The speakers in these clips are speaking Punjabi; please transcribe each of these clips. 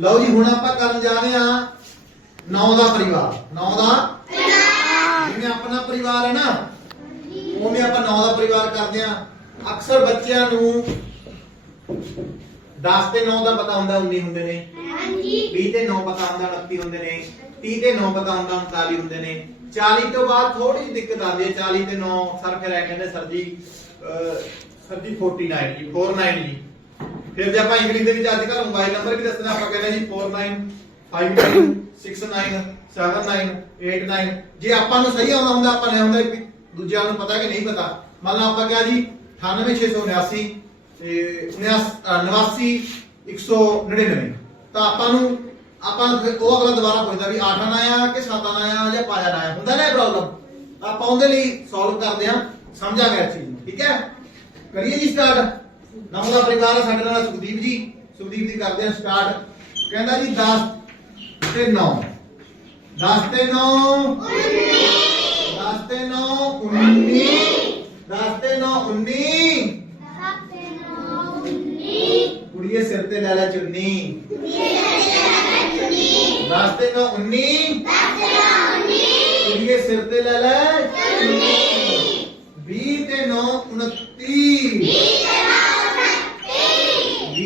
ਲਓ ਜੀ ਹੁਣ ਆਪਾਂ ਕਰਨ ਜਾ ਰਹੇ ਆ 9 ਦਾ ਪਰਿਵਾਰ। 9 ਦਾ? ਜਿਵੇਂ ਆਪਣਾ ਪਰਿਵਾਰ ਹੈ ਨਾ ਉਵੇਂ ਆਪਾਂ 9 ਦਾ ਪਰਿਵਾਰ ਕਰਦੇ ਆ ਅਕਸਰ ਬੱਚਿਆਂ ਨੂੰ 10 ਤੇ 9 ਦਾ ਪਤਾ ਹੁੰਦਾ 19 ਹੁੰਦੇ ਨੇ। 20 ਤੇ 9 ਪਤਾ ਹੁੰਦਾ 29 ਹੁੰਦੇ ਨੇ। 30 ਤੇ 9 ਪਤਾ ਹੁੰਦਾ 39 ਹੁੰਦੇ ਨੇ। 40 ਤੋਂ ਬਾਅਦ ਥੋੜੀ ਜਿਹੀ ਦਿੱਕਤ ਆਉਂਦੀ ਹੈ 40 ਤੇ 9 ਸਰ ਫਿਰ ਐ ਕਹਿੰਦੇ ਸਰ ਜੀ ਸਰ ਜੀ 49 ਜੀ 49 ਜੀ। ਫਿਰ ਜੇ ਆਪਾਂ ਇੰਗਲਿਸ਼ ਦੇ ਵਿੱਚ ਅੱਜ ਕੱਲ੍ਹ ਮੋਬਾਈਲ ਨੰਬਰ ਵੀ ਦੱਸਣਾ, ਆਪਾਂ ਕਹਿੰਦੇ ਜੀ 49 59 79 89 ਜੇ ਆਪਾਂ ਨੂੰ ਸਹੀ ਆਉਂਦਾ ਹੁੰਦਾ, ਆਪਾਂ ਨੇ ਆਉਂਦਾ ਦੂਜਿਆਂ ਨੂੰ ਪਤਾ ਕਿ ਨਹੀਂ ਪਤਾ। ਮੰਨ ਲਓ ਆਪਾਂ ਕਿਹਾ ਜੀ 98679 ਤੇ 89 199 ਤਾਂ ਆਪਾਂ ਨੂੰ, ਆਪਾਂ ਉਹ ਅਗਲਾ ਦੁਬਾਰਾ ਪੁੱਛਦਾ ਵੀ 8 ਆਣਾ ਆ ਕਿ 7 ਆਣਾ ਆ ਜਾਂ 5 ਆਣਾ ਆ ਹੁੰਦਾ ਨਾ ਇਹ ਪ੍ਰੋਬਲਮ ਆਪਾਂ ਉਹਦੇ ਲਈ ਸੋਲਵ ਕਰਦੇ ਆ ਸਮਝਾਂਗੇ ਇਸ ਚੀਜ਼ ਨੂੰ, ਠੀਕ ਹੈ? ਕਰੀਏ ਜੀ ਸਟਾਰਟ ਨਵਾਂ ਦਾ ਪਰਿਵਾਰ ਹੈ ਸਾਡੇ ਨਾਲ ਸੁਖਦੀਪ ਜੀ। ਸੁਖਦੀਪ ਜੀ ਕਰਦੇ ਆ ਸਟਾਰਟ। ਕਹਿੰਦਾ ਜੀ 10 ਤੇ 9 10 ਤੇ 9 10 ਤੇ 9 19 10 ਤੇ 9 19 ਕੁੜੀਏ ਸਿਰ ਤੇ ਲੈ ਲੈ ਚੁੰਨੀ। 10 ਤੇ 9 19 ਕੁੜੀਏ ਸਿਰ ਤੇ ਲੈ ਲੈ।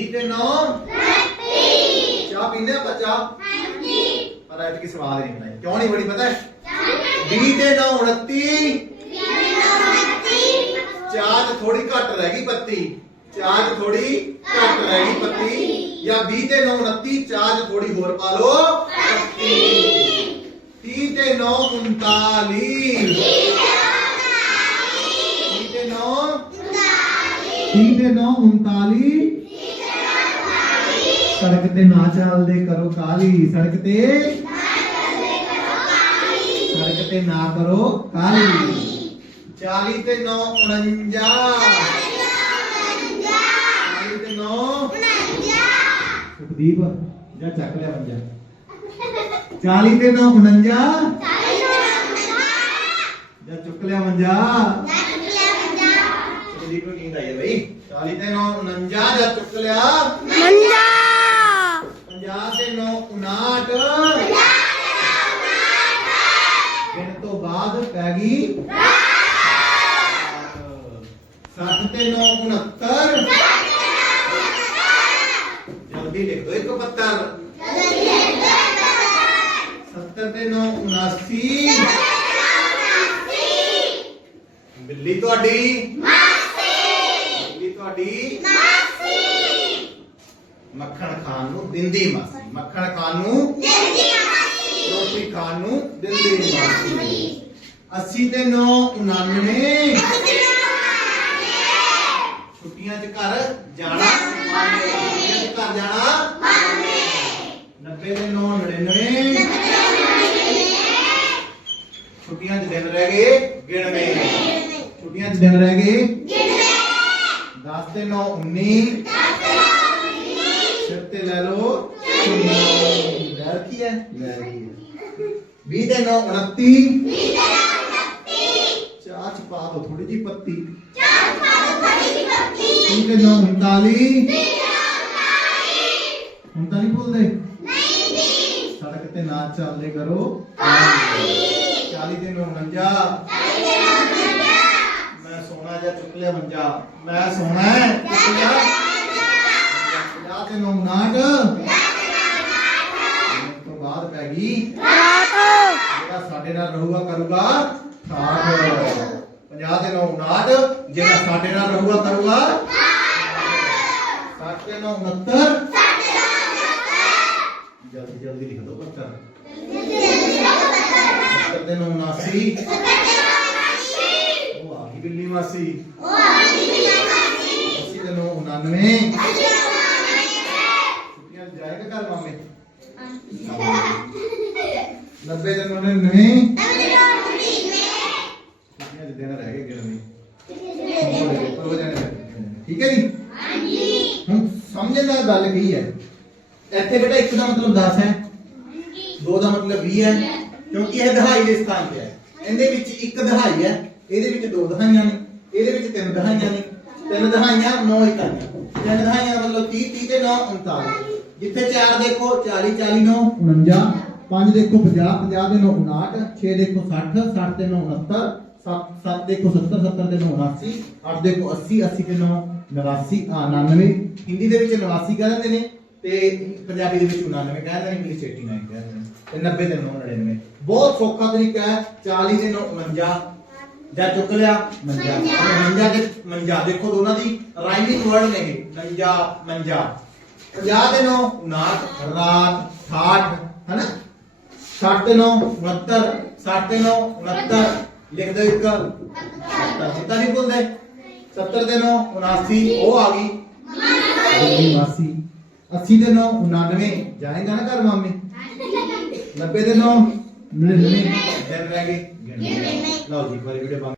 20 ਤੇ 9 ਚਾਹ ਪੀਂਦੇ ਆ ਬੱਚਾ ਪਰ ਐਤ ਕੀ ਸਵਾਦ ਨਹੀਂ ਬਣਾਈ ਕਿਉਂ ਨਹੀਂ ਬੜੀ ਪਤਾ ਹੈ 20 ਤੇ 9 29 ਚਾਹ ਚ ਥੋੜੀ ਘੱਟ ਰਹਿ ਗਈ ਪੱਤੀ ਚਾਹ ਚ ਥੋੜੀ ਘੱਟ ਰਹਿ ਗਈ ਪੱਤੀ ਜਾਂ 20 ਤੇ 9 29 ਚਾਹ ਚ ਥੋੜੀ ਹੋਰ ਪਾ ਲਓ ਪੱਤੀ 30 ਤੇ 9 39 30 ਤੇ 9 30 ਤੇ 9 39 ਸੜਕ ਤੇ ਨਾ ਚੱਲਦੇ ਕਰੋ ਕਾਲੀ। ਸੜਕ ਤੇ ਸੜਕ ਤੇ ਨਾ ਕਰੋ ਕਾਲੀ। 40 ਤੇ 9 49 40 ਤੇ 9 ਸੁਖਦੀਪ ਜਾ ਚੱਕ ਲਿਆ ਪੰਜਾ 40 ਤੇ 9 49 ਜਾ ਚੁੱਕ ਲਿਆ ਮੰਜਾ ਸੁਖਦੀਪ ਨੂੰ ਨੀਂਦ ਆਈ ਹੈ ਬਈ। 40 ਤੇ 9 49 ਜਾ ਚੁੱਕ ਲਿਆ। 50 ਤੇ 9 59 ਦਿਨ ਬਾਅਦ ਪੈ ਗਈ। 60 ਤੇ 9 69 ਜਲਦੀ ਲਿਖ ਦੋ ਇੱਕ ਪੱਤਰ। 70 ਤੇ 9 79 ਬਿੱਲੀ ਤੁਹਾਡੀ। ਬਿੱਲੀ ਤੁਹਾਡੀ। ਮੱਖਣ ਖਾਣ ਨੂੰ ਦਿੰਦੀ ਮਾਸੀ। ਮੱਖਣ ਖਾਣ ਨੂੰ ਰੋਟੀ ਖਾਣ ਨੂੰ ਦਿੰਦੀ ਮਾਸੀ। 80 ਤੇ 9 99 ਛੁੱਟੀਆਂ 'ਚ ਘਰ ਜਾਣਾ? ਮੰਨੇ ਛੁੱਟੀਆਂ 'ਚ ਘਰ ਜਾਣਾ? ਮੰਨੇ 90 ਤੇ 9 99 ਛੁੱਟੀਆਂ 'ਚ ਦਿਨ ਰਹਿ ਗਏ ਗਿਣਵੇਂ। ਛੁੱਟੀਆਂ 'ਚ ਦਿਨ ਰਹਿ ਗਏ ਗਿਣਵੇਂ 10 ਤੇ 9 19 10 ਤੇ 9 19 ਸਿਰ ਤੇ ਲੈ ਲਓ। ਲੈ ਕੀ ਹੈ? ਲੈ 20 ਤੇ 9 29 20 तो उठाओ थोड़ी जी पत्ती। उनके नाम हिंदाली हिंदा नहीं बोल दे। सारा कहते नाच चाले करो। चाली दिन बन मैं सोना जा चुकलिया बन मैं सोना है। चुकलिया दिन तो बाद पैगी। 50 ਤੇ 9 59 ਜਿਹੜਾ ਸਾਡੇ ਨਾਲ ਰਹੂਗਾ ਕਰੂਗਾ? 60 ਤੇ 9 69 ਜਲਦੀ ਜਲਦੀ ਲਿਖ ਦੋ ਪੱਤਰ 70 ਤੇ 9 79 ਉਹ ਆ ਗਈ ਬਿੱਲੀ ਮਾਸੀ। 80 ਤੇ 9 99 ਛੁੱਟੀਆਂ 'ਚ ਜਾਏਗਾ ਘਰ ਮਾਮੇ? 90 ਤੇ 99 ਛੁੱਟੀਆਂ 'ਚ ਦਿਨ ਰਹਿ ਗਏ ਗਿਣਵੇਂ ਹੋ ਜਾਣੇ ਠੀਕ ਹੈ ਜੀ ਹੁਣ ਸਮਝਣ ਗੱਲ ਕੀ ਹੈ? ਇੱਥੇ ਬੇਟਾ ਇੱਕ ਦਾ ਮਤਲਬ 10 ਹੈ, ਦੋ ਦਾ ਮਤਲਬ 20 ਹੈ, ਕਿਉਂਕਿ ਇਹ ਦਹਾਈ ਦੇ ਸਥਾਨ ਤੇ ਹੈ। ਇਹਦੇ ਵਿੱਚ ਇੱਕ ਦਹਾਈ ਹੈ, ਇਹਦੇ ਵਿੱਚ ਦੋ ਦਹਾਈਆਂ ਨੇ, ਇਹਦੇ ਵਿੱਚ ਤਿੰਨ ਦਹਾਈਆਂ ਨੇ, ਤਿੰਨ ਦਹਾਈਆਂ, ਨੌ ਇਕਾਈਆਂ। ਤਿੰਨ ਦਹਾਈਆਂ ਮਤਲਬ 30 30 ਤੇ 9 39 ਜਿੱਥੇ 4 ਦੇਖੋ 40 40 9 49 5 ਦੇਖੋ 50 50 ਦੇ 9 59 6 ਦੇਖੋ 60 60 ਦੇ 9 69 7 7 ਦੇਖੋ 70 70 ਦੇ 9 79 8 ਦੇਖੋ 80 80 ਦੇ 9 89 ਆ 99 ਹਿੰਦੀ ਦੇ ਵਿੱਚ 89 ਕਹਿ ਦਿੰਦੇ ਨੇ ਤੇ ਪੰਜਾਬੀ ਦੇ ਵਿੱਚ 99 ਕਹਿ ਦਿੰਦੇ ਨੇ ਇੰਗਲਿਸ਼ 'ਚ 89 ਕਹਿ ਦਿੰਦੇ ਨੇ ਤੇ 90 ਦੇ 9 99 ਬਹੁਤ ਸੌਖਾ ਤਰੀਕਾ ਹੈ 40 ਦੇ 9 49 ਜਾਂ ਚੁੱਕ ਲਿਆ ਮੰਜਾ ਮੰਜਾ ਦੇ ਮੰਜਾ ਦੇਖੋ ਦੋਨਾਂ ਦੀ ਰਾਈਮਿੰਗ ਵਰਡ ਨੇ ਮੰਜਾ ਮੰਜਾ 50 ਦੇ 9 ਨਾਟ ਰਾਤ 68 ਹੈਨਾ? 60 ਦੇ 9 69 60 ਦੇ 9 69 ਲਿਖ ਦਿਓ ਇੱਕ 70 ਹੁੰਦਾ ਨਹੀਂ ਬੋਲਦੇ 70 ਦੇ 9 79 ਉਹ ਆ ਗਈ। ਅਗਲੀ ਮਾਸੀ 80 ਦੇ 9 99 ਜਾਏਗਾ ਨਾ ਘਰ ਮਾਮੇ? 90 ਦੇ 9 99 ਦਿਨ ਰਹਿ ਗਏ। ਲਓ। ਜੀ ਵਾਰੀ ਵੀਡੀਓ